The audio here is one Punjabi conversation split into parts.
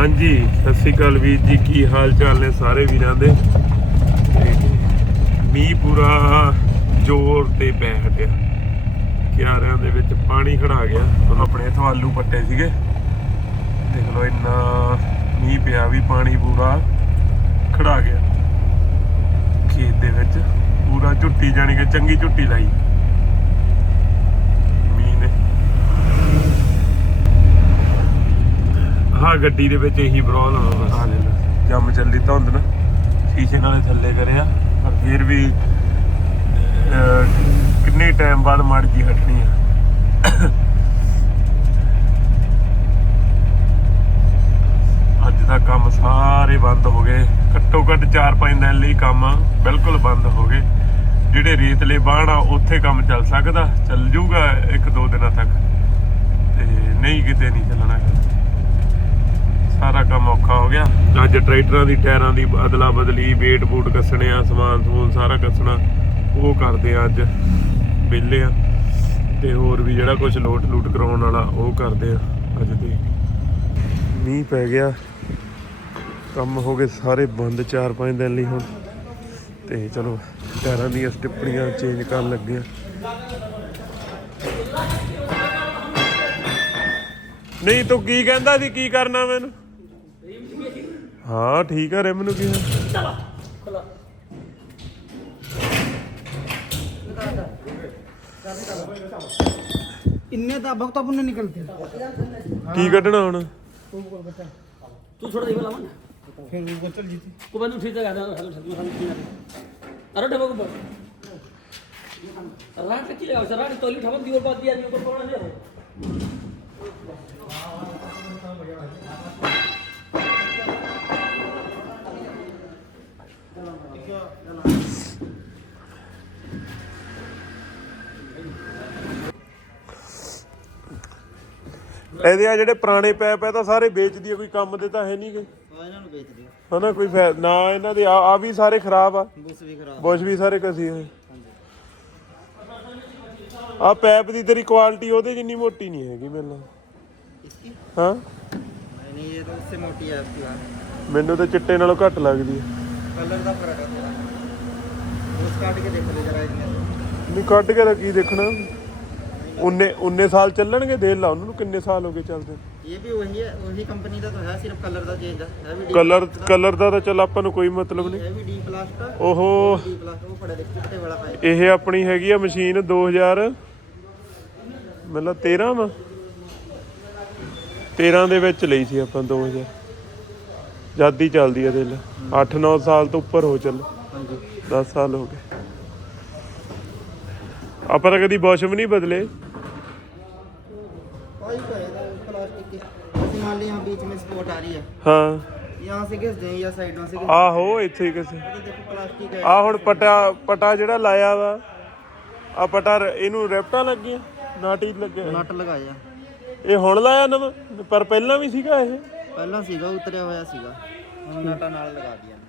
ਹਾਂਜੀ, ਸਤਿ ਸ਼੍ਰੀ ਅਕਾਲ ਵੀਰ ਜੀ, ਕੀ ਹਾਲ ਚਾਲ ਨੇ ਸਾਰੇ ਵੀਰਾਂ ਦੇ? ਮੀਂਹ ਪੂਰਾ ਜ਼ੋਰ ਤੇ ਪੈ ਹਟਿਆ। ਕਿਆਰਿਆਂ ਦੇ ਵਿੱਚ ਪਾਣੀ ਖੜਾ ਗਿਆ। ਹੁਣ ਆਪਣੇ ਇਥੋਂ ਆਲੂ ਪੱਟੇ ਸੀਗੇ। ਦੇਖ ਲਓ, ਇੰਨਾ ਮੀਂਹ ਪਿਆ ਵੀ ਪਾਣੀ ਪੂਰਾ ਖੜਾ ਗਿਆ। ਖੇਤ ਦੇ ਵਿੱਚ ਪੂਰਾ ਝੁੱਟੀ, ਜਾਣੀ ਕਿ ਚੰਗੀ ਝੁੱਟੀ ਲਾਈ ਮੀਂਹ ਨੇ ਹਾਂ ਗੱਡੀ ਦੇ ਵਿੱਚ ਇਹੀ ਪ੍ਰੋਬਲਮ ਆ ਬਸ। ਆ ਲੈ ਲੈ ਜੰਮ ਚੱਲੀ ਧੁੰਦ ਨਾ। ਸ਼ੀਸ਼ੇ ਨਾਲੇ ਥੱਲੇ ਕਰਿਆ, ਪਰ ਫਿਰ ਵੀ ਕਿੰਨੇ ਟਾਈਮ ਬਾਅਦ ਮੜ ਜੀ ਹਟਣੀ ਆ। ਅੱਜ ਦਾ ਕੰਮ ਸਾਰੇ ਬੰਦ ਹੋ ਗਏ। ਘੱਟੋ ਘੱਟ 4-5 ਦਿਨ ਲਈ ਕੰਮ ਬਿਲਕੁਲ ਬੰਦ ਹੋ ਗਏ। ਜਿਹੜੇ ਰੇਤਲੇ ਬਾਣ ਆ, ਉੱਥੇ ਕੰਮ ਚੱਲ ਸਕਦਾ, ਚੱਲ ਜੂਗਾ ਇੱਕ ਦੋ ਦਿਨਾਂ ਤੱਕ। ਤੇ ਨਹੀਂ ਕਿਤੇ ਨਹੀਂ ਚੱਲਣਾ। ਸਾਰਾ ਕੰਮ ਔਖਾ ਹੋ ਗਿਆ। ਅੱਜ ਟਰੈਕਟਰਾਂ ਦੀ, ਟਾਇਰਾਂ ਦੀ ਅਦਲਾ ਬਦਲੀ ਵੇਟ ਬੂਟ ਕੱਸਣੇ ਆ, ਸਮਾਨ ਸਮੂਨ ਸਾਰਾ ਕੱਸਣਾ, ਉਹ ਕਰਦੇ ਆ ਅੱਜ। ਵਿਹਲੇ ਆ। ਤੇ ਹੋਰ ਵੀ ਜਿਹੜਾ ਕੁਝ ਲੋਟ ਲੂਟ ਕਰਾਉਣ ਵਾਲਾ, ਉਹ ਕਰਦੇ ਆ ਅੱਜ ਤੇ ਮੀਂਹ ਪੈ ਗਿਆ। ਕੰਮ ਹੋ ਗਏ ਸਾਰੇ ਬੰਦ 4-5 ਦਿਨ ਲਈ ਹੁਣ। ਤੇ ਚਲੋ, ਟਾਇਰਾਂ ਦੀਆਂ ਸਟਿੱਪਣੀਆਂ ਚੇਂਜ ਕਰਨ ਲੱਗੇ ਆ। ਨਹੀਂ, ਤੂੰ ਕੀ ਕਹਿੰਦਾ ਸੀ? ਕੀ ਕਰਨਾ ਮੈਨੂੰ? ਹਾਂ ਠੀਕ ਆ ਰਿਮ ਨੂੰ ਕੀ ਹੈ इनने तो अब तो अपन निकलते ਕੀ ਕੱਢਣਾ ਹੁਣ तू थोड़ा देखो लावा ना फिर वो चल जीती को बंदू ठीक है हेलो हेलो हेलो अरे डबो को रात कच्ची लगा सर रात तोली ठमक दी और बात दिया नहीं ऊपर पड़ा नहीं हो ਇਹਦੇ ਆ ਜਿਹੜੇ ਪੁਰਾਣੇ ਪੈਪ ਆ ਤਾਂ ਸਾਰੇ ਵੇਚਦੀ ਆ ਕੋਈ ਕੰਮ ਦੇ ਤਾਂ ਹੈ ਨਹੀਂ ਗੇ ਇਹਨਾਂ ਨੂੰ ਵੇਚ ਦਿਓ ਹਨਾ ਕੋਈ ਫਾਇ- ਨਾ ਇਹਨਾਂ ਦੇ ਆ ਆ ਵੀ ਸਾਰੇ ਖਰਾਬ ਆ ਬੁੱਸ ਵੀ ਖਰਾਬ ਬੁਸ਼ ਵੀ ਸਾਰੇ ਕਸੀ ਹੋਏ ਆ ਪੈਪ ਦੀ ਤੇਰੀ ਕੁਆਲਿਟੀ ਉਹਦੇ ਜਿੰਨੀ ਮੋਟੀ ਨਹੀਂ ਹੈਗੀ ਮੈਨੂੰ इसकी ਹਾਂ नहीं ये तो उससे मोटी है आपकी बात ਮੈਨੂੰ ਤਾਂ ਚਿੱਟੇ ਨਾਲੋਂ ਘੱਟ ਲੱਗਦੀ ਹੈ ਕਲਰ ਦਾ ਫ਼ਰਕ ਹੈ ਥੋੜਾ ਉਸ ਕੱਢ ਕੇ ਦੇਖ ਲੈ ਜਰਾ ਇਹਨਾਂ ਨਹੀਂ ਕੱਢ ਕੇ ਕੀ ਦੇਖਣਾ? ਉਨੇ ਉਨੇ ਸਾਲ ਚੱਲਣਗੇ ਦੇਖ ਲਾ ਉਹਨਾਂ ਨੂੰ ਕਿੰਨੇ ਸਾਲ ਹੋ ਗਏ ਚੱਲਦੇ ਇਹ ਵੀ ਉਹੀ ਹੈ ਉਹੀ ਕੰਪਨੀ ਦਾ ਤਾਂ ਹੈ ਸਿਰਫ ਕਲਰ ਦਾ ਚੇਂਜ ਹੈ ਵੀ ਕਲਰ ਕਲਰ ਦਾ ਤਾਂ ਚੱਲ ਆਪਾਂ ਨੂੰ ਕੋਈ ਮਤਲਬ ਨਹੀਂ। ਇਹ ਵੀ ਡੀ ਪਲਾਸਟ ਓਹੋ। ਡੀ ਪਲਾਸਟ ਉਹ ਫੜਾ ਦੇ ਚਿੱਟੇ ਵਾਲਾ ਪਾਇਆ। ਇਹ ਆਪਣੀ ਹੈਗੀ ਆ ਮਸ਼ੀਨ 2000 ਮਤਲਬ 13 ਵਾ। 13 ਦੇ ਵਿੱਚ ਲਈ ਸੀ ਆਪਾਂ 2000 ਜਦ ਹੀ ਚੱਲਦੀ ਆ ਦਿਲ 8-9 ਸਾਲ ਤੋਂ ਉੱਪਰ ਹੋ ਚੱਲ हाँ जी 10 ਸਾਲ ਹੋ ਗਏ ਆਪਾਂ ਤਾਂ ਕਦੀ ਬੁਸ਼ ਵੀ ਨਹੀਂ ਬਦਲੇ वही तो है प्लास्टिक की जैसे मान ली यहाँ बीच में स्पॉट आ रही है ਹਾਂ यहाँ से घिस दें या साइडों से घिस ਆਹੋ ਇੱਥੇ ਹੀ ਕਿਸੇ दें। देखो प्लास्टिक है ਆ ਹੁਣ ਪਟਾ ਪਟਾ ਜਿਹੜਾ ਲਾਇਆ ਵਾ ਆ ਪਟਾ ਰ- ਇਹਨੂੰ ਰੈਪਟਾਂ ਲੱਗੀਆਂ ਨਾਟੀ ਲੱਗਿਆ ਨਟ ਲਗਾਇਆ ਇਹ ਹੁਣ ਲਾਇਆ ਨਵਾਂ ਪਰ ਪਹਿਲਾਂ ਵੀ ਸੀਗਾ ਇਹ ਪਹਿਲਾਂ ਸੀਗਾ ਉਤਰਿਆ ਹੋਇਆ ਸੀਗਾ। ਹੁਣ ਨਟਾ ਨਾਲ ਲਗਾ ਦਿਆ ਨੇ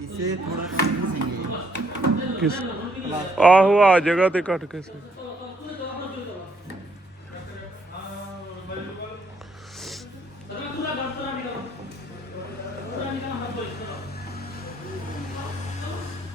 ਇਸੇ ਥੋੜਾ ਕਮ ਸੀ ਕਿਸ ਆਹੋ ਆ ਜਗ੍ਹਾ ਤੇ ਕੱਟ ਕੇ ਸੀ।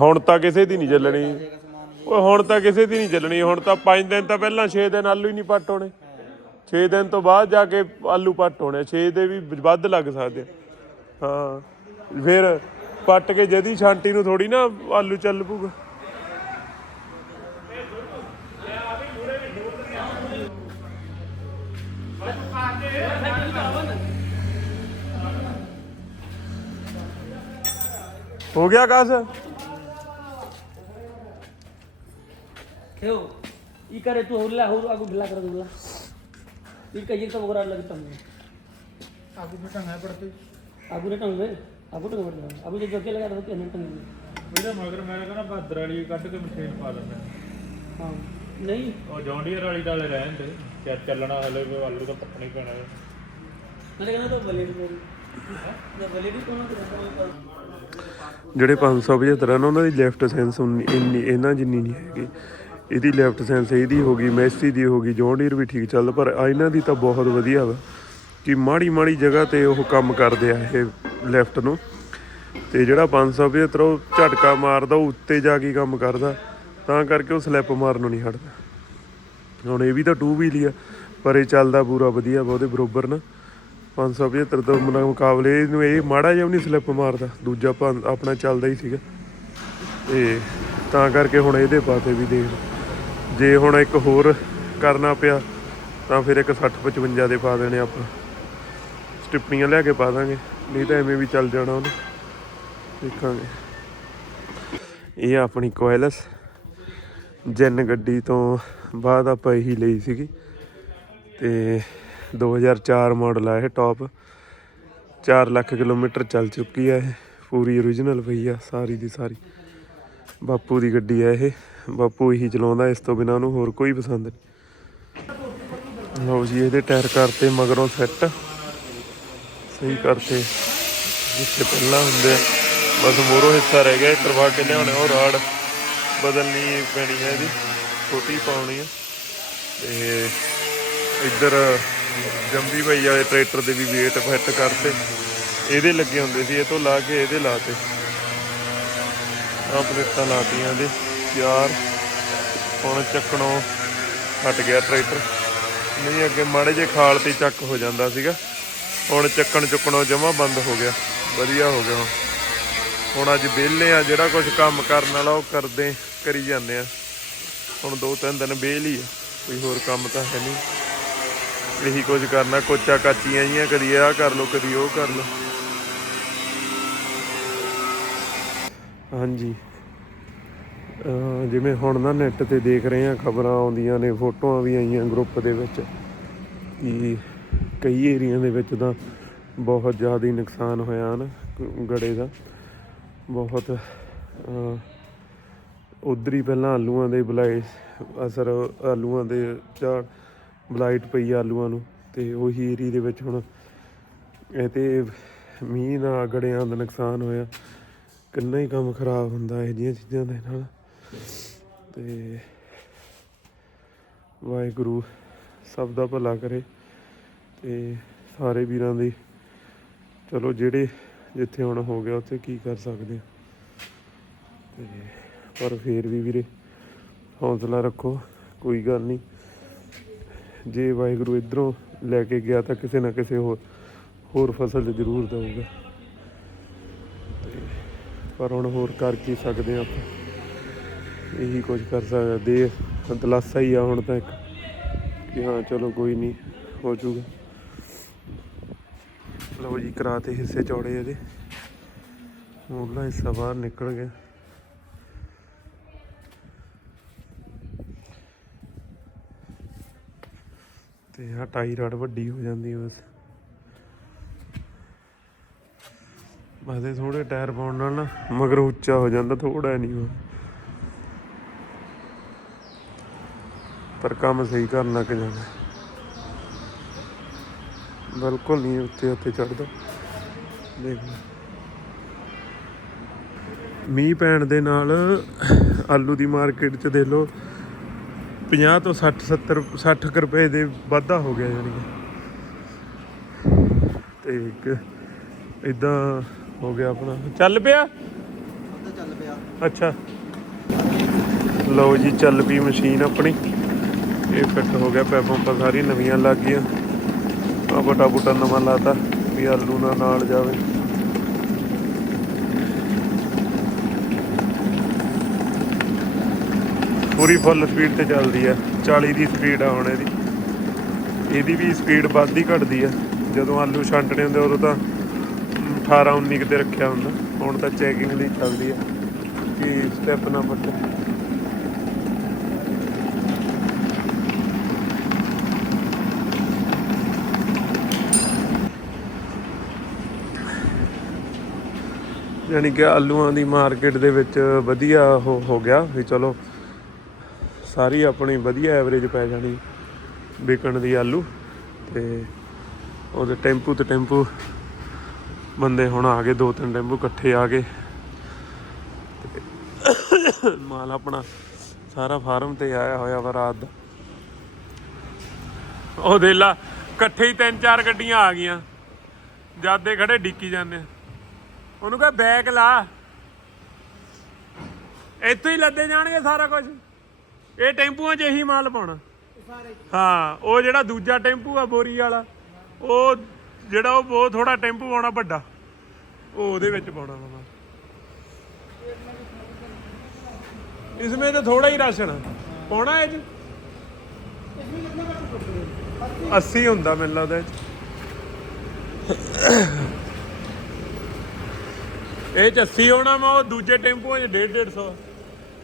ਹੁਣ ਤਾਂ ਕਿਸੇ ਦੀ ਨਹੀਂ ਚੱਲਣੀ। ਓਏ ਹੁਣ ਤਾਂ ਕਿਸੇ ਦੀ ਨਹੀਂ ਚੱਲਣੀ। ਹੁਣ ਤਾਂ 5 ਦਿਨ ਤਾਂ ਪਹਿਲਾਂ 6 ਦਿਨ ਆਲੂ ਹੀ ਨਹੀਂ ਪੱਟ ਹੋਣੇ। 6 ਦਿਨ ਤੋਂ ਬਾਅਦ ਜਾ ਕੇ ਆਲੂ ਪੱਟ ਹੋਣੇ। 6 ਦੇ ਵੀ ਵੱਧ ਲੱਗ ਸਕਦੇ ਹਾਂ। ਫਿਰ ਪੱਟ ਕੇ ਜਦੀ ਛਾਂਟੀ ਨੂੰ ਥੋੜੀ ਨਾ ਆਲੂ ਚੱਲ ਪੂਗਾ ਹੋ ਗਿਆ ਕਾਸ ठेव ई करे तू हुरला हुर आगू ढिला कर दूला ई कहिए तो वगैरह लगता है ਆਗੂ ਨੂੰ ਟੰਗਾ ਪੜਤੇ आगू रे टंग आगू टंग पड़ आगू जो जोके लगा रहते हैं टंग ਇਹਦਾ ਮਗਰ ਮੈਂ ਕਹਿੰਦਾ ਬਾਦਰ ਵਾਲੀ ਕੱਢ ਕੇ ਮਸ਼ੀਨ ਪਾ ਲੈਂਦਾ हाँ नहीं ਉਹ ਜੌਂਡੀਅਰ ਵਾਲੀ ਡਾਲੇ ਰਹਿਣ ਦੇ ਚੱਲ ਚੱਲਣਾ ਹਲੇ ਵੀ ਆਲੂ ਤਾਂ ਪੱਟਣਾ ਹੀ ਪੈਣਾ ਹੈ मैंने कहना तो वलीड को ना वलीड को ना तो ਜਿਹੜੇ 575 ਨੇ, ਉਹਨਾਂ ਦੀ ਲੈਫਟ ਸੈਂਸ ਇੰਨੀ, ਇਹਨਾਂ ਜਿੰਨੀ ਨਹੀਂ ਹੈਗੀ। ਇਹਦੀ ਲੈਫਟ ਸੈਂਸ ਇਹਦੀ ਹੋ ਗਈ, ਮੈਸੀ ਦੀ ਹੋ ਗਈ ਜੌਂਡੀਅਰ ਵੀ ਠੀਕ ਚੱਲ, ਪਰ ਇਹਨਾਂ ਦੀ ਤਾਂ ਬਹੁਤ ਵਧੀਆ ਵਾ, ਕਿ ਮਾੜੀ ਮਾੜੀ ਜਗ੍ਹਾ ਤੇ ਉਹ ਕੰਮ ਕਰਦੇ ਆ ਇਹ ਲੈਫਟ ਨੂੰ। ਤੇ ਜਿਹੜਾ 575 ਉਹ ਝਟਕਾ ਮਾਰਦਾ, ਉਹ ਉੱਤੇ ਜਾ ਕੇ ਕੰਮ ਕਰਦਾ, ਤਾਂ ਕਰਕੇ ਉਹ ਸਲੈਪ ਮਾਰਨੋਂ ਨਹੀਂ ਹਟਦਾ। ਹੁਣ ਇਹ ਵੀ ਤਾਂ 2 ਵੀ ਹੀ ਆ, ਪਰ ਇਹ ਚੱਲਦਾ ਪੂਰਾ ਵਧੀਆ ਵਾ, ਉਹਦੇ ਬਰੋਬਰ ਨਾ। 575 ਤੋਂ ਮੁਕਾਬਲੇ ਇਹਨੂੰ ਇਹ ਮਾੜਾ ਜਿਹਾ ਵੀ ਨਹੀਂ ਸਲਿੱਪ ਮਾਰਦਾ। ਦੂਜਾ ਭੰ- ਆਪਣਾ ਚੱਲਦਾ ਹੀ ਸੀਗਾ। ਤੇ ਤਾਂ ਕਰਕੇ ਹੁਣ ਇਹਦੇ ਪਾਤੇ ਵੀ ਦੇਖ ਜੇ ਹੁਣ ਇੱਕ ਹੋਰ ਕਰਨਾ ਪਿਆ, ਤਾਂ ਫਿਰ ਇੱਕ 60 55 ਦੇ ਪਾ ਦੇਣੇ ਆਪਾਂ। ਸਟਿੱਪਣੀਆਂ ਲਿਆ ਕੇ ਪਾ ਦਾਂਗੇ। ਨਹੀਂ ਤਾਂ ਐਵੇਂ ਵੀ ਚੱਲ ਜਾਣਾ ਉਹਨੇ। ਦੇਖਾਂਗੇ। ਇਹ ਆਪਣੀ ਕੋਇਲਸ। ਜਨ ਗੱਡੀ ਤੋਂ ਬਾਅਦ ਆਪਾਂ ਇਹੀ ਲਈ ਸੀਗੀ। ਤੇ 2004 ਮਾਡਲ ਆ ਇਹ ਟੌਪ 4 ਲੱਖ ਕਿਲੋਮੀਟਰ ਚੱਲ ਚੁੱਕੀ ਆ ਇਹ। ਪੂਰੀ origignal ਪਈ ਆ, ਸਾਰੀ ਦੀ ਸਾਰੀ। ਬਾਪੂ ਦੀ ਗੱਡੀ ਆ ਇਹ। ਬਾਪੂ ਇਹੀ ਚਲਾਉਂਦਾ, ਇਸ ਤੋਂ ਬਿਨਾ ਉਹਨੂੰ ਹੋਰ ਕੋਈ ਪਸੰਦ ਨਹੀਂ। ਲਓ ਜੀ, ਇਹਦੇ ਟਾਇਰ ਕਰਤੇ ਮਗਰੋਂ ਸੈੱਟ ਸਹੀ ਕਰਤੇ ਜਿੱਥੇ ਪਹਿਲਾਂ ਹੁੰਦੇ ਆ। ਬਸ ਮੋਰੋ ਹਿੱਸਾ ਰਹਿ ਗਿਆ ਕਰਵਾ ਕੇ ਲਿਆਉਣੇ, ਉਹ ਰਾੜ ਬਦਲਣੀ ਪੈਣੀ ਹੈ ਇਹਦੀ। ਛੋਟੀ ਪਾਉਣੀ ਆ। ਤੇ ਇੱਧਰ ਜੰਬੀ ਪਈ ਵਾਲੇ ਟਰੈਕਟਰ ਦੇ ਵੀ ਵੇਟ ਫਿੱਟ ਕਰਤੇ। ਇਹਦੇ ਲੱਗੇ ਹੁੰਦੇ ਸੀ, ਇਹ ਤੋਂ ਲਾ ਕੇ ਇਹਦੇ ਲਾਤੇ। ਆਹ ਪਲੇਟਾਂ ਲਾਤੀਆਂ ਇਹਦੇ ਚਾਰ ਹੁਣ ਚੱਕਣੋਂ ਹਟ ਗਿਆ ਟਰੈਕਟਰ। ਨਹੀਂ, ਅੱਗੇ ਮਾੜੇ ਜੇ ਖਾਲ ਤੇ ਚੱਕ ਹੋ ਜਾਂਦਾ ਸੀਗਾ। ਹੁਣ ਚੱਕਣ ਚੁੱਕਣੋਂ ਜਮਾ ਬੰਦ ਹੋ ਗਿਆ। ਵਧੀਆ ਹੋ ਗਿਆ ਹੁਣ। ਹੁਣ ਅੱਜ ਵਿਹਲੇ ਆ, ਜਿਹੜਾ ਕੁਝ ਕੰਮ ਕਰਨ ਵਾਲਾ ਉਹ ਕਰਦੇ, ਕਰੀ ਜਾਂਦੇ ਆ। ਹੁਣ ਦੋ ਤਿੰਨ ਦਿਨ ਵਿਹਲੀ ਆ, ਕੋਈ ਹੋਰ ਕੰਮ ਤਾਂ ਹੈ ਨਹੀਂ। ਇਹੀ ਕੁਝ ਕਰਨਾ, ਕੋਚਾ ਕਾਚੀਆਂ ਜੀਆਂ ਕਦੀ ਆਹ ਕਰ ਲੋ ਕਦੀ ਉਹ ਕਰ ਲੋ ਹਾਂਜੀ। ਜਿਵੇਂ ਹੁਣ ਨਾ ਨੈਟ ਤੇ ਦੇਖ ਰਹੇ ਆ ਖਬਰਾਂ ਆਉਂਦੀਆਂ ਨੇ, ਫੋਟੋਆਂ ਵੀ ਆਈਆਂ ਗਰੁੱਪ ਦੇ ਵਿੱਚ ਕਿ ਕਈ ਏਰੀਆ ਦੇ ਵਿੱਚ ਤਾਂ ਬਹੁਤ ਜ਼ਿਆਦਾ ਹੀ ਨੁਕਸਾਨ ਹੋਇਆ ਹਨ ਗੜੇ ਦਾ। ਬਹੁਤ ਉਧਰ ਹੀ ਪਹਿਲਾਂ ਆਲੂਆਂ ਦੇ ਬਲਾਈ ਅਸਰ ਆਲੂਆਂ ਦੇ ਝਾੜ ਬਲਾਈਟ ਪਈ ਆਲੂਆਂ ਨੂੰ ਤੇ ਉਹੀ ਏਰੀ ਦੇ ਵਿੱਚ ਹੁਣ ਇਹ ਤੇ ਮੀਂਹ ਨਾਲ ਗੜਿਆਂ ਦਾ ਨੁਕਸਾਨ ਹੋਇਆ। ਕਿੰਨਾ ਹੀ ਕੰਮ ਖਰਾਬ ਹੁੰਦਾ ਇਹ ਜਿਹੀਆਂ ਚੀਜ਼ਾਂ ਦੇ ਨਾਲ। ਤੇ ਵਾਹਿਗੁਰੂ ਸਭ ਦਾ ਭਲਾ ਕਰੇ ਤੇ ਸਾਰੇ ਵੀਰਾਂ ਦੀ। ਚਲੋ ਜਿਹੜੇ ਜਿੱਥੇ ਹੁਣ ਹੋ ਗਿਆ ਉੱਥੇ ਕੀ ਕਰ ਸਕਦੇ ਆ। ਤੇ ਪਰ ਫੇਰ ਵੀ ਵੀਰੇ ਹੌਸਲਾ ਰੱਖੋ, ਕੋਈ ਗੱਲ ਨਹੀਂ। ਜੇ ਵਾਹਿਗੁਰੂ ਇਧਰੋਂ ਲੈ ਕੇ ਗਿਆ ਤਾਂ ਕਿਸੇ ਨਾ ਕਿਸੇ ਹੋਰ ਹੋਰ ਫਸਲ ਜ਼ਰੂਰ ਦਊਗਾ। ਪਰ ਹੁਣ ਹੋਰ ਕਰ ਕੀ ਸਕਦੇ ਆ ਆਪਾਂ। ਇਹੀ ਕੁਝ ਕਰ ਸਕਦਾ। ਦੇ ਦਲਾਸਾ ਹੀ ਆ ਹੁਣ ਤਾਂ ਇੱਕ, ਕਿ ਹਾਂ ਚਲੋ ਕੋਈ ਨਹੀਂ, ਹੋ ਜੂਗਾ ਲਓ ਜੀ, ਕਰਾਤੇ ਹਿੱਸੇ ਚੌੜੇ ਇਹਦੇ। ਮੁੱਢਲਾ ਹਿੱਸਾ ਬਾਹਰ ਨਿਕਲ ਗਿਆ। ਤੇ ਰੜ ਵੱਡੀ ਹੋ ਜਾਂਦੀ ਬਸ। ਬਸ ਥੋੜੇ ਟਾਇਰ ਪਾਉਣ ਨਾਲ ਨਾ ਮਗਰ ਉੱਚਾ ਹੋ ਜਾਂਦਾ ਥੋੜਾ ਨਹੀਂ ਉਹ। ਪਰ ਕੰਮ ਸਹੀ ਕਰਨ ਲੱਗ ਜਾਂਦਾ। ਬਿਲਕੁਲ ਨਹੀਂ, ਉੱਤੇ ਉੱਤੇ ਚੜਦਾ ਦੇਖ ਲਓ। ਮੀਂਹ ਪੈਣ ਦੇ ਨਾਲ ਆਲੂ ਦੀ ਮਾਰਕੀਟ 'ਚ ਦੇ ਲੋ 50 ਤੋਂ 60 70 60 ਕੁ ਰੁਪਏ ਦੇ ਵਾਧਾ ਹੋ ਗਿਆ ਯਾਨੀ ਕਿ। ਤੇ ਇੱਕ ਇਦਾਂ ਹੋ ਗਿਆ ਆਪਣਾ। ਚੱਲ ਪਿਆ? ਚੱਲ ਪਿਆ ਅੱਛਾ। ਲਓ ਜੀ, ਚੱਲ ਪਈ ਮਸ਼ੀਨ ਆਪਣੀ। ਇਹ ਫਿੱਟ ਹੋ ਗਿਆ, ਪੈਪਾਂ ਪਾ ਸਾਰੀ ਨਵੀਆਂ ਲੱਗ ਗਈਆਂ। ਆ ਬਟਾ ਬੁਟਾ ਨਵਾਂ ਲਾਤਾ, ਵੀ ਆਲੂ ਨਾਲ ਨਾਲ ਜਾਵੇ। ਪੂਰੀ ਫੁੱਲ ਸਪੀਡ ਤੇ ਚੱਲਦੀ ਆ। 40 ਦੀ ਸਪੀਡ ਆ ਹੁਣ ਇਹਦੀ। ਇਹਦੀ ਵੀ ਸਪੀਡ ਵੱਧਦੀ ਘਟਦੀ ਆ। ਜਦੋਂ ਆਲੂ ਛਾਂਟਣੇ ਹੁੰਦੇ, ਉਦੋਂ ਤਾਂ 18 19 ਕਿਤੇ ਰੱਖਿਆ ਹੁੰਦਾ। ਹੁਣ ਤਾਂ ਚੈਕਿੰਗ ਲਈ ਚੱਲਦੀ ਆ। ਕਿ ਸਟੈਪ ਨਾ ਪੱਟ ਯਾਨੀ ਕਿ ਆਲੂਆਂ ਦੀ ਮਾਰਕੀਟ ਦੇ ਵਿੱਚ ਵਧੀਆ ਹੋ ਹੋ ਗਿਆ ਵੀ ਚਲੋ ਸਾਰੀ ਆਪਣੀ ਵਧੀਆ ਐਵਰੇਜ ਪੈ ਜਾਣੀ ਵਿਕਣ ਦੀ ਆਲੂ ਤੇ ਉਹਦੇ ਟੈਂਪੂ ਤੇ ਟੈਂਪੂ ਬੰਦੇ ਹੁਣ ਆ ਗਏ, ਦੋ ਤਿੰਨ ਟੈਂਪੂ ਇਕੱਠੇ ਆ ਗਏ ਮਾਲ ਆਪਣਾ ਸਾਰਾ ਫਾਰਮ ਤੇ ਆਇਆ ਹੋਇਆ ਵਾ ਰਾਤ ਦਾ। ਉਹ ਦੇ ਇਕੱਠੇ ਹੀ ਤਿੰਨ ਚਾਰ ਗੱਡੀਆਂ ਆ ਗਈਆਂ, ਜਾਦੇ ਖੜੇ ਡਿੱਕੀ ਜਾਂਦੇ ਆ। ਉਹਨੂੰ ਕਹ ਬੈਕ ਲਾ। ਇੱਥੋਂ ਹੀ ਲੱਦੇ ਜਾਣਗੇ ਸਾਰਾ ਕੁਝ ਇਹ ਟੈਂਪੂਆਂ 'ਚ ਇਹੀ ਮਾਲ ਪਾਉਣਾ। ਹਾਂ, ਉਹ ਜਿਹੜਾ ਦੂਜਾ ਟੈਂਪੂ ਆ ਬੋਰੀ ਵਾਲਾ, ਉਹ ਜਿਹੜਾ ਉਹ ਬਹੁਤ ਥੋੜਾ ਟੈਂਪੂ ਆਉਣਾ ਵੱਡਾ, ਉਹ ਉਹਦੇ ਵਿੱਚ ਪਾਉਣਾ ਵਾ। ਇਸ ਵਿੱਚ ਤਾਂ ਥੋੜਾ ਹੀ ਰਾਸ਼ਨ ਪਾਉਣਾ ਹੈ ਜੀ 80 ਹੁੰਦਾ ਮੈਨੂੰ ਲੱਗਦਾ ਇਹ ਚ। 80 ਹੋਣਾ ਮੈਂ ਉਹ ਦੂਜੇ ਟੈਂਪੂਆਂ 'ਚ 1.5 150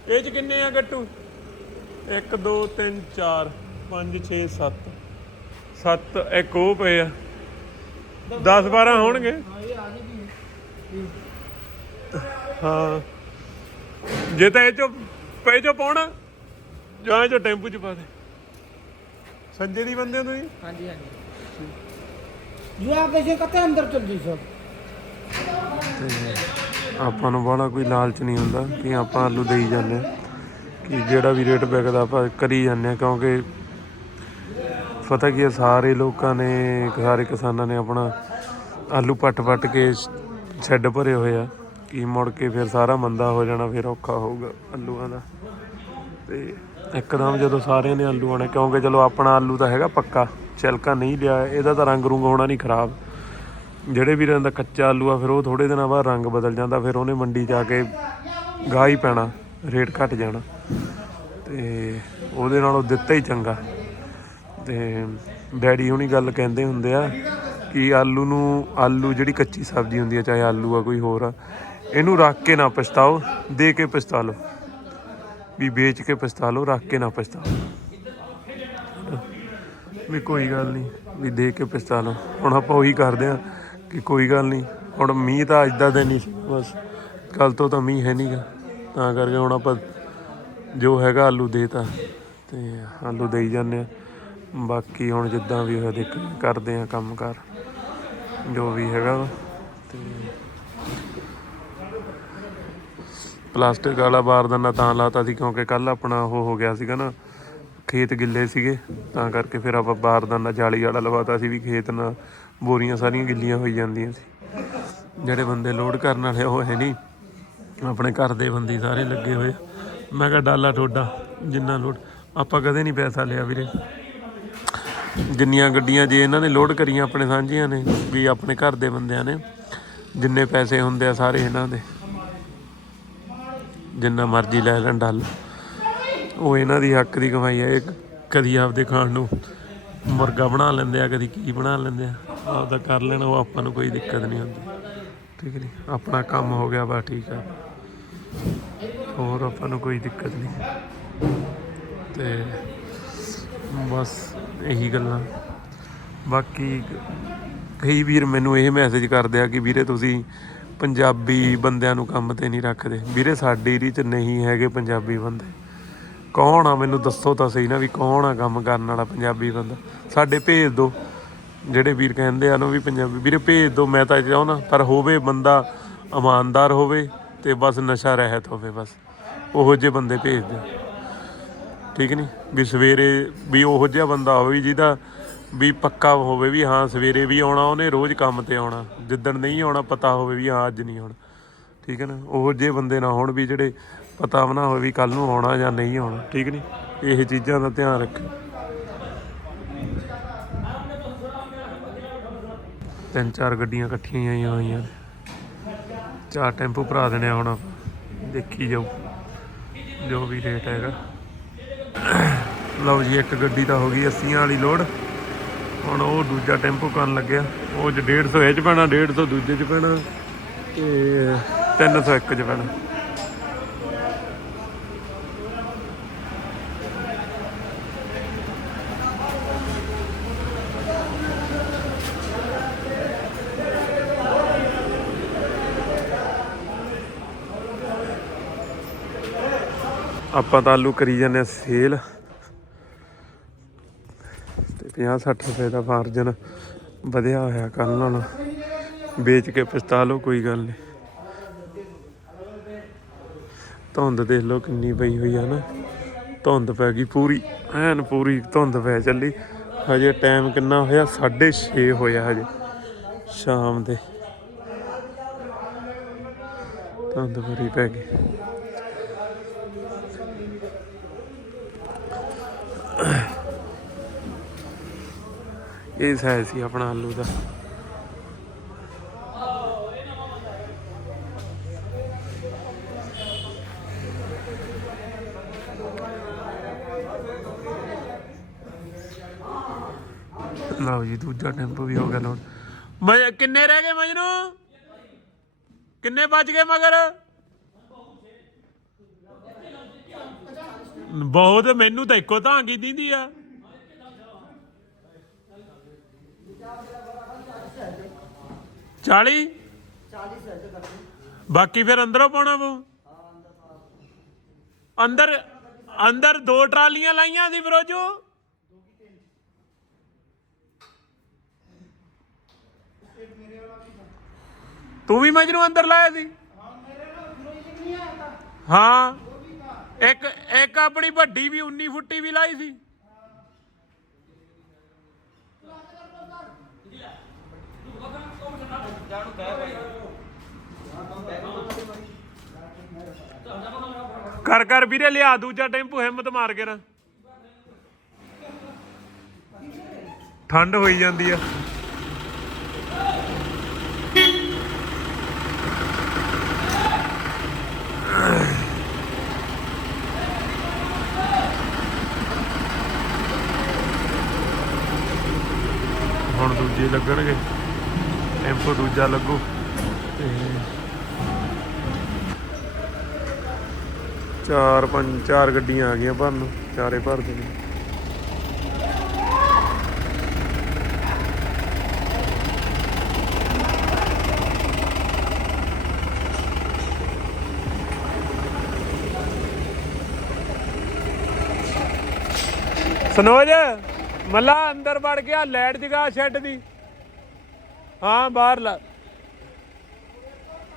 ਇਹ ਚ ਕਿੰਨੇ ਆ ਗੱਟੂ? 1 2 3 4 5 6 7 7 ਇੱਕ ਉਹ ਪਏ ਆ। 10 12 ਹੋਣਗੇ। ਹਾਂ। ਜੇ ਤਾਂ ਇਹ ਚੋ ਪਏ ਚੋ ਪਾਉਣਾ ਜਾਂ ਇਹ ਚੋ ਟੈਂਪੂ ਚ ਪਾ ਦੇ। ਸੰਜੇ ਦੀ ਬੰਦੇ ਹੋ ਤੁਸੀਂ? ਹਾਂਜੀ ਹਾਂਜੀ। ਯੂ ਆ ਕੇ ਜੇ ਕਤੇ ਅੰਦਰ ਚਲ ਜੀ ਸਭ ਆਪਾਂ ਨੂੰ ਬੜਾ ਕੋਈ ਲਾਲਚ ਨਹੀਂ ਹੁੰਦਾ ਕਿ ਆਪਾਂ ਆਲੂ ਦੇਈ ਜਾਂਦੇ। ਕਿ ਜਿਹੜਾ ਵੀ ਰੇਟ ਵਿਕਦਾ ਆਪਾਂ ਕਰੀ ਜਾਂਦੇ ਹਾਂ, ਕਿਉਂਕਿ ਪਤਾ ਕੀ ਹੈ, ਸਾਰੇ ਲੋਕਾਂ ਨੇ, ਸਾਰੇ ਕਿਸਾਨਾਂ ਨੇ ਆਪਣਾ ਆਲੂ ਪੱਟ ਪੱਟ ਕੇ ਛੱਡ ਭਰੇ ਹੋਏ ਆ, ਕੀ ਮੁੜ ਕੇ ਫਿਰ ਸਾਰਾ ਮੰਦਾ ਹੋ ਜਾਣਾ, ਫਿਰ ਔਖਾ ਹੋਊਗਾ ਆਲੂਆਂ ਦਾ। ਤੇ ਇੱਕਦਮ ਜਦੋਂ ਸਾਰਿਆਂ ਨੇ ਆਲੂ ਆਣੇ ਕਿਉਂਕਿ ਚਲੋ ਆਪਣਾ ਆਲੂ ਤਾਂ ਹੈਗਾ ਪੱਕਾ ਛਿਲਕਾ ਨਹੀਂ ਲਿਆ, ਇਹਦਾ ਤਾਂ ਰੰਗ ਰੁੰਗ ਹੋਣਾ ਨਹੀਂ ਖਰਾਬ। ਜਿਹੜੇ ਵੀਰਾਂ ਦਾ ਕੱਚਾ ਆਲੂ ਆ, ਫਿਰ ਉਹ ਥੋੜੇ ਦਿਨਾਂ ਬਾਅਦ ਰੰਗ ਬਦਲ ਜਾਂਦਾ, ਫਿਰ ਉਹਨੇ ਮੰਡੀ ਜਾ ਕੇ ਗਾਹ ਹੀ ਪੈਣਾ। ਰੇਟ ਘਟ ਜਾਣਾ ਤੇ ਉਹਦੇ ਨਾਲੋਂ ਦਿੱਤਾ ਹੀ ਚੰਗਾ। ਤੇ ਡੈਡੀ ਹੁਣੀ ਗੱਲ ਕਹਿੰਦੇ ਹੁੰਦੇ ਆ ਕਿ ਆਲੂ ਨੂੰ ਆਲੂ ਜਿਹੜੀ ਕੱਚੀ ਸਬਜ਼ੀ ਹੁੰਦੀ ਆ, ਚਾਹੇ ਆਲੂ ਆ, ਕੋਈ ਹੋਰ ਆ, ਇਹਨੂੰ ਰੱਖ ਕੇ ਨਾ ਪਛਤਾਓ, ਦੇ ਕੇ ਪਛਤਾ ਲਓ। ਵੀ ਵੇਚ ਕੇ ਪਛਤਾ ਲਓ, ਰੱਖ ਕੇ ਨਾ ਪਛਤਾਓ ਵੀ ਕੋਈ ਗੱਲ ਨਹੀਂ, ਵੀ ਦੇ ਕੇ ਪਛਤਾ ਲਓ। ਹੁਣ ਆਪਾਂ ਉਹੀ ਕਰਦੇ ਆ ਕਿ ਕੋਈ ਗੱਲ ਨਹੀਂ, ਹੁਣ ਮੀਂਹ ਤਾਂ ਅੱਜ ਦਾ ਦਿਨ ਹੀ ਸੀ, ਬਸ। ਕੱਲ ਤੋਂ ਤਾਂ ਮੀਂਹ ਹੈ ਨਹੀਂਗਾ ਤਾਂ ਕਰਕੇ ਹੁਣ ਆਪਾਂ ਜੋ ਹੈਗਾ ਆਲੂ ਦੇਤਾ ਤੇ ਆਲੂ ਦੇਈ ਜਾਂਦੇ ਆ। ਬਾਕੀ ਹੁਣ ਜਿੱਦਾਂ ਵੀ ਹੋਇਆ ਦੇਖ, ਕਰਦੇ ਆ ਕੰਮ ਕਾਰ, ਜੋ ਵੀ ਹੈਗਾ ਵਾ। ਤੇ ਪਲਾਸਟਿਕ ਵਾਲਾ ਬਾਰਦਾਨਾ ਤਾਂ ਲਾਤਾ ਸੀ ਕਿਉਂਕਿ ਕੱਲ ਆਪਣਾ ਉਹ ਹੋ ਗਿਆ ਸੀਗਾ ਨਾ, ਖੇਤ ਗਿੱਲੇ ਸੀਗੇ। ਤਾਂ ਕਰਕੇ ਫਿਰ ਆਪਾਂ ਬਾਰਦਾਨਾ ਜਾਲੀ ਵਾਲਾ ਲਵਾਤਾ ਸੀ ਵੀ ਖੇਤ ਨਾਲ ਬੋਰੀਆਂ ਸਾਰੀਆਂ ਗਿੱਲੀਆਂ ਹੋਈ ਜਾਂਦੀਆਂ ਸੀ। ਜਿਹੜੇ ਬੰਦੇ ਲੋਡ ਕਰਨ ਵਾਲੇ ਉਹ ਹੈ ਨਹੀਂ। ਆਪਣੇ ਘਰ ਦੇ ਬੰਦੇ ਸਾਰੇ ਲੱਗੇ ਹੋਏ ਆ। ਮੈਂ ਕਿਹਾ ਡਾਲਾ ਠੋਡਾ, ਜਿੰਨਾ ਲੋਡ, ਆਪਾਂ ਕਦੇ ਨਹੀਂ ਪੈਸਾ ਲਿਆ ਵੀਰੇ। ਜਿੰਨੀਆਂ ਗੱਡੀਆਂ ਜੇ ਇਹਨਾਂ ਨੇ ਲੋਡ ਕਰੀਆਂ ਆਪਣੇ ਸਾਂਝੀਆਂ ਨੇ, ਵੀ ਆਪਣੇ ਘਰ ਦੇ ਬੰਦਿਆਂ ਨੇ, ਜਿੰਨੇ ਪੈਸੇ ਹੁੰਦੇ ਆ ਸਾਰੇ ਇਹਨਾਂ ਦੇ। ਜਿੰਨਾ ਮਰਜ਼ੀ ਲੈ ਲੈਣ ਡੱਲ। ਉਹ ਇਹਨਾਂ ਦੀ ਹੱਕ ਦੀ ਕਮਾਈ ਹੈ ਇਹ ਕਦੀ ਆਪਦੇ ਖਾਣ ਨੂੰ ਮੁਰਗਾ ਬਣਾ ਲੈਂਦੇ ਆ, ਕਦੀ ਕੀ ਬਣਾ ਲੈਂਦੇ ਆ। ਆਪਦਾ ਕਰ ਲੈਣਾ, ਉਹ ਆਪਾਂ ਨੂੰ ਕੋਈ ਦਿੱਕਤ ਨਹੀਂ ਹੁੰਦੀ। ਠੀਕ ਨਹੀਂ ਆਪਣਾ ਕੰਮ ਹੋ ਗਿਆ, ਬਸ ਠੀਕ ਆ। ਹੋਰ ਆਪਾਂ ਨੂੰ ਕੋਈ ਦਿੱਕਤ ਨਹੀਂ। ਤੇ ਬਸ ਇਹੀ ਗੱਲਾਂ। ਬਾਕੀ ਕਈ ਵੀਰ ਮੈਨੂੰ ਇਹ ਮੈਸੇਜ ਕਰਦੇ ਆ ਕਿ ਵੀਰੇ ਤੁਸੀਂ ਪੰਜਾਬੀ ਬੰਦਿਆਂ ਨੂੰ ਕੰਮ ਤੇ ਨਹੀਂ ਰੱਖਦੇ। ਵੀਰੇ ਸਾਡੇ ਏਰੀਏ 'ਚ ਨਹੀਂ ਹੈਗੇ ਪੰਜਾਬੀ ਬੰਦੇ। ਕੌਣ ਆ ਮੈਨੂੰ ਦੱਸੋ ਤਾਂ ਸਹੀ ਨਾ ਵੀ ਕੌਣ ਆ ਕੰਮ ਕਰਨ ਵਾਲਾ ਪੰਜਾਬੀ ਬੰਦਾ। ਸਾਡੇ ਭੇਜ ਦਿਓ ਜਿਹੜੇ ਵੀਰ ਕਹਿੰਦੇ ਆ ਨਾ ਵੀ ਪੰਜਾਬੀ ਵੀਰੇ ਭੇਜ ਦਿਓ ਮੈਂ ਤਾਂ ਚਾਹੁੰਦਾ ਪਰ ਹੋਵੇ ਬੰਦਾ ਇਮਾਨਦਾਰ ਹੋਵੇ ਤੇ ਬਸ ਨਸ਼ਾ ਰਹਿਤ ਹੋਵੇ ਬਸ। ਉਹੋ ਜਿਹੇ ਬੰਦੇ ਭੇਜ ਦਿਓ ਠੀਕ ਨਹੀਂ ਵੀ ਸਵੇਰੇ ਵੀ ਉਹੋ ਜਿਹਾ ਬੰਦਾ ਹੋਵੇ ਜਿਹਦਾ ਵੀ ਪੱਕਾ ਹੋਵੇ ਵੀ ਹਾਂ, ਸਵੇਰੇ ਵੀ ਆਉਣਾ, ਉਹਨੇ ਰੋਜ਼ ਕੰਮ ਤੇ ਆਉਣਾ। ਜਿੱਦਣ ਨਹੀਂ ਆਉਣਾ, ਪਤਾ ਹੋਵੇ ਵੀ ਹਾਂ, ਅੱਜ ਨਹੀਂ ਆਉਣਾ। ਠੀਕ ਹੈ ਨਾ? ਉਹੋ ਜਿਹੇ ਬੰਦੇ ਨਾ ਹੋਣ ਵੀ ਜਿਹੜੇ ਪਤਾ ਵੀ ਨਾ ਹੋਵੇ ਵੀ ਕੱਲ ਨੂੰ ਆਉਣਾ ਜਾਂ ਨਹੀਂ ਆਉਣਾ। ਠੀਕ ਨਹੀਂ ਇਹ ਚੀਜ਼ਾਂ ਦਾ ਧਿਆਨ ਰੱਖੋ ਤਿੰਨ ਚਾਰ ਗੱਡੀਆਂ ਇਕੱਠੀਆਂ ਹੀ ਆਈਆਂ ਹੋਈਆਂ। ਚਾਰ ਟੈਂਪੂ ਭਰਾ ਦੇਣੇ ਆ ਹੁਣ, ਦੇਖੀ ਜਾਓ, ਜੋ ਵੀ ਰੇਟ ਹੈਗਾ। ਲਓ ਜੀ, ਇੱਕ ਗੱਡੀ ਤਾਂ ਹੋ ਗਈ 80 ਵਾਲੀ ਲੋਡ। ਹੁਣ ਉਹ ਦੂਜਾ ਟੈਂਪੂ ਕਰਨ ਲੱਗਿਆ। ਉਹ ਚ 150 ਇਹ ਚ ਪੈਣਾ 150 ਦੂਜੇ ਚ ਪੈਣਾ, ਤੇ 300 ਇੱਕ ਚ ਪੈਣਾ। ਆਪਾਂ ਤਾਂ ਆਲੂ ਕਰੀ ਜਾਂਦੇ ਆ ਸੇਲ। ਤੇ 50 60 ਰੁਪਏ ਦਾ ਮਾਰਜਨ ਵਧਿਆ ਹੋਇਆ ਕੱਲ ਨਾਲੋਂ ਵੇਚ ਕੇ ਪਛਤਾ ਲਓ, ਕੋਈ ਗੱਲ ਨਹੀਂ। ਧੁੰਦ ਦੇਖ ਲਓ ਕਿੰਨੀ ਪਈ ਹੋਈ ਆ ਨਾ। ਧੁੰਦ ਪੈ ਗਈ ਪੂਰੀ, ਐਨ ਪੂਰੀ ਧੁੰਦ ਪੈ ਚੱਲੀ। ਹਜੇ ਟਾਈਮ ਕਿੰਨਾ ਹੋਇਆ? 6:30 ਹੋਇਆ ਹਜੇ, ਸ਼ਾਮ ਦੇ। ਧੁੰਦ ਪੂਰੀ ਪੈ ਗਈ। ਇਹ ਸਾਇਜ਼ ਸੀ ਆਪਣਾ ਆਲੂ ਦਾ। ਲਓ ਜੀ, ਦੂਜਾ ਟੈਂਪੋ ਵੀ ਹੋ ਗਿਆ ਲੋਡ ਮੈਂ ਕਿੰਨੇ ਰਹਿ ਗਏ ਮਜਨੂ? ਕਿੰਨੇ ਬਚ ਗਏ ਮਗਰ? ਬਹੁਤ, ਮੈਨੂੰ ਤਾਂ ਇੱਕੋ ਤਾਂ ਕੀ ਦਿੰਦੀ ਆ। ਚਾਲੀ? ਬਾਕੀ ਫਿਰ ਅੰਦਰੋਂ ਪਾਉਣਾ ਪਊ ਅੰਦਰ ਅੰਦਰ ਦੋ ਟਰਾਲੀਆਂ ਲਾਈਆਂ ਸੀ ਬਰੋਜੋ ਤੂੰ ਵੀ ਮਜਨੂੰ ਅੰਦਰ ਲਾਇਆ ਸੀ? ਹਾਂ। ਇੱਕ ਇੱਕ ਆਪਣੀ ਵੱਡੀ ਵੀ 19 ਫੁੱਟੀ ਵੀ ਲਾਈ ਸੀ। ਕਰ ਕਰ ਵੀਰੇ, ਲਿਆ ਦੂਜਾ ਟੈਂਪੂ, ਹਿੰਮਤ ਮਾਰ ਕੇ ਨਾ। ਠੰਡ ਹੋਈ ਜਾਂਦੀ ਆ। ਹੁਣ ਦੂਜੇ ਲੱਗਣਗੇ। ਟੈਂਪੋ ਦੂਜਾ ਲੱਗੂ। ਤੇ ਚਾਰ ਪੰਜ, ਚਾਰ ਗੱਡੀਆਂ ਆ ਗਈਆਂ ਭਰਨ ਨੂੰ, ਚਾਰੇ ਭਰ ਦੇਣੇ। ਸਨੋਜ, ਮੱਲਾ ਅੰਦਰ ਵੜ ਗਿਆ ਲਾਈਟ ਜਗਾ ਸ਼ੈੱਡ ਦੀ। ਹਾਂ, ਬਾਹਰ ਲਾ।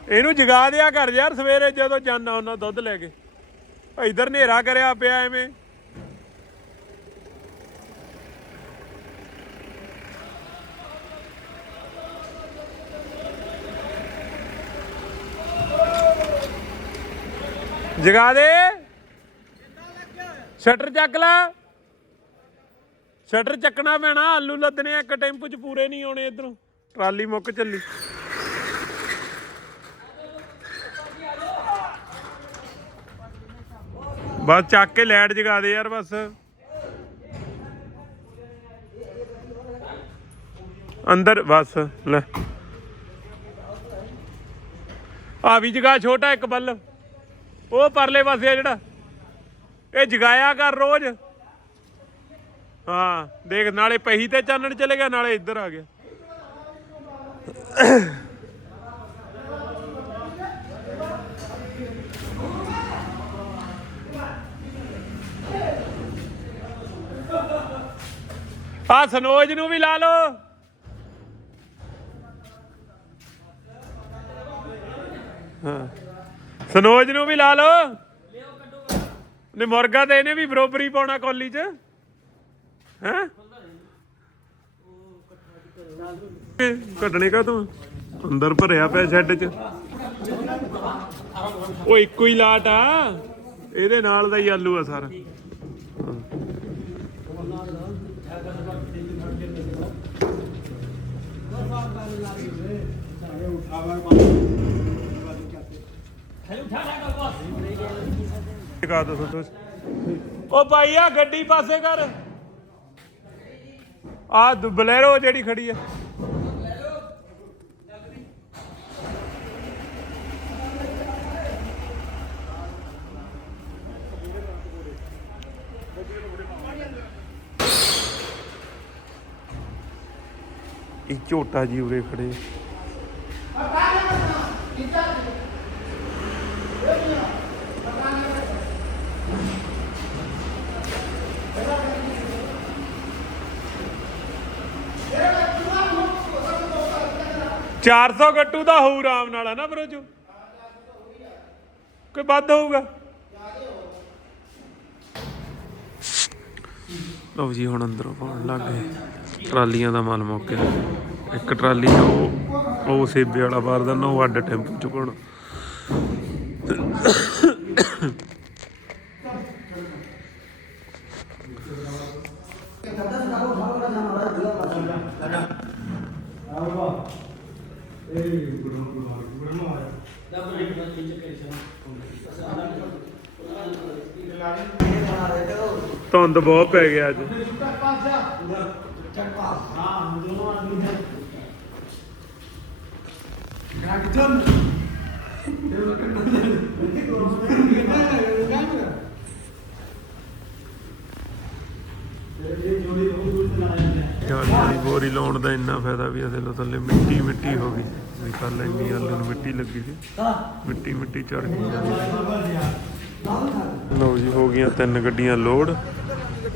ਇਹਨੂੰ ਜਗਾ ਦਿਆ ਕਰ ਯਾਰ ਸਵੇਰੇ ਜਦੋਂ ਜਾਣਾ ਉਹਨਾਂ ਦੁੱਧ ਲੈ ਕੇ। ਇਧਰ ਹਨੇਰਾ ਕਰਿਆ ਪਿਆ ਐਵੇਂ। ਜਗਾ ਦੇ। ਸ਼ਟਰ ਚੱਕ ਲੈ। ਸ਼ਟਰ ਚੱਕਣਾ ਪੈਣਾ, ਆਲੂ ਲੱਦਣੇ ਇੱਕ ਟੈਂਪੂ ਚ ਪੂਰੇ ਨਹੀਂ ਆਉਣੇ ਇਧਰੋਂ। ਟਰਾਲੀ ਮੁੱਕ ਚੱਲੀ। ਬਸ ਚੱਕ ਕੇ ਲੈਟ ਜਗਾ ਦੇ ਯਾਰ ਬਸ। ਅੰਦਰ ਬਸ, ਲੈ। ਆ ਵੀ ਜਗਾ ਛੋਟਾ ਇੱਕ ਬੱਲ। ਉਹ ਪਰਲੇ ਪਾਸੇ ਆ ਜਿਹੜਾ। ਇਹ ਜਗਾਇਆ ਕਰ ਰੋਜ਼। ਹਾਂ, ਦੇਖ, ਨਾਲੇ ਪਹੀ ਤੇ ਚਾਨਣ ਚਲੇ ਗਿਆ, ਨਾਲੇ ਇੱਧਰ ਆ ਗਿਆ। ਆ ਸਨੋਜ ਨੂੰ ਵੀ ਲਾ ਲਓ। ਹਾਂ। ਸਨੋਜ ਨੂੰ ਵੀ ਲਾ ਲਓ। ਨੇ ਮੁਰਗਾ ਤੇ ਇਹਨੇ ਵੀ ਬਰੋਬਰੀ ਪਾਉਣਾ ਕੋਲੀ 'ਚ। ਹੈ? ਕੱਢਣੇ ਕਾ ਤੂੰ? ਅੰਦਰ ਭਰਿਆ ਪਿਆ ਸ਼ੈੱਡ 'ਚ। ਉਹ ਇੱਕੋ ਹੀ ਲਾਟ ਆ। ਇਹਦੇ ਨਾਲ ਦਾ ਹੀ ਆਲੂ ਆ ਸਾਰਾ। ਕਾ ਦੋ ਸੰਤੋਸ਼। ਉਹ ਭਾਈ ਆ ਗੱਡੀ ਪਾਸੇ ਕਰ। ਆ ਬਲੈਰੋ ਜਿਹੜੀ ਖੜੀ ਆ। ਇਹ ਝੋਟਾ ਜੀ ਉਰੇ ਖੜੇ। ਚਾਰ ਸੌ ਗੱਟੂ ਦਾ ਹੋਊ ਆਰਾਮ ਨਾਲ, ਹੈ ਨਾ ਬਰੋਜੂ ਕੋਈ ਵੱਧ ਹੋਊਗਾ? ਲਓ ਜੀ, ਹੁਣ ਅੰਦਰੋਂ ਪਾਉਣ ਲੱਗ ਗਏ। ਟਰਾਲੀਆਂ ਦਾ ਮਨ ਮੁੱਕ ਗਿਆ। ਇੱਕ ਟਰਾਲੀ ਉਹ ਉਹ ਸੇਬੇ ਵਾਲਾ ਬਾਹਰ ਦਾ ਉਹ ਅੱਡ ਟੈਂਪੂ ਚ ਪਾਉਣਾ। ਧੁੰਦ ਬਹੁਤ ਪੈ ਗਿਆ ਅੱਜ। ਜਾਲੀ ਬੋਰੀ ਲਾਉਣ ਦਾ ਇੰਨਾ ਫਾਇਦਾ ਵੀ ਅਸਲ ਲੋ ਥੱਲੇ ਮਿੱਟੀ ਮਿੱਟੀ ਹੋ ਗਈ। ਵੀ ਕੱਲ ਇੰਨੀ ਆਲੂ ਨੂੰ ਮਿੱਟੀ ਲੱਗੀ ਸੀ। ਮਿੱਟੀ ਮਿੱਟੀ ਚੜ ਗਈ। ਲਓ ਜੀ, ਹੋ ਗਈਆਂ ਤਿੰਨ ਗੱਡੀਆਂ ਲੋਡ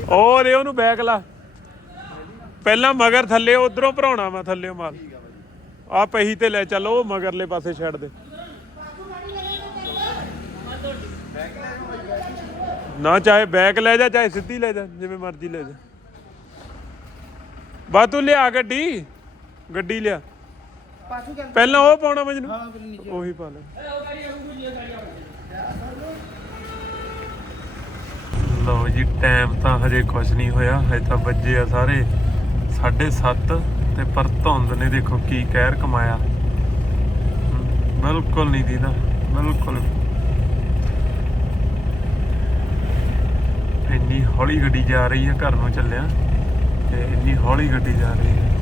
ਔਰ ਦੇ ਉਹਨੂੰ ਬੈਕ ਲਾ। ਪਹਿਲਾਂ ਮਗਰ ਥੱਲੇ, ਉਧਰੋਂ ਭਰਾਉਣਾ ਵਾ ਥੱਲੇ ਮਾਲ ਆ ਪਹੀ ਤੇ ਲੈ ਚੱਲ, ਉਹ ਮਗਰਲੇ ਪਾਸੇ ਛੱਡ ਦੇ। ਨਾ ਚਾਹੇ ਬੈਕ ਲੈ ਜਾ, ਚਾਹੇ ਸਿੱਧੀ ਲੈ ਜਾ, ਜਿਵੇਂ ਮਰਜ਼ੀ ਲੈ ਜਾ। ਬਾ ਤੂੰ ਲਿਆ ਗੱਡੀ। ਗੱਡੀ ਲਿਆ। ਪਹਿਲਾਂ ਉਹ ਪਾਉਣਾ ਮੈਨੂੰ। ਉਹੀ ਪਾ ਲੈ। ਲਓ ਜੀ ਟਾਈਮ ਤਾਂ ਹਜੇ ਕੁਝ ਨਹੀਂ ਹੋਇਆ, ਹਜੇ ਤਾਂ ਵੱਜੇ ਆ ਸਾਰੇ। 7:30 ਤੇ ਪਰ ਧੁੰਦ ਨੇ ਦੇਖੋ ਕੀ ਕਹਿਰ ਕਮਾਇਆ ਬਿਲਕੁਲ ਨਹੀਂ ਦੀਦਾ, ਬਿਲਕੁਲ ਵੀ। ਇੰਨੀ ਹੌਲੀ ਗੱਡੀ ਜਾ ਰਹੀ ਹੈ ਘਰ ਨੂੰ ਚੱਲਿਆ, ਤੇ ਇੰਨੀ ਹੌਲੀ ਗੱਡੀ ਜਾ ਰਹੀ ਹੈ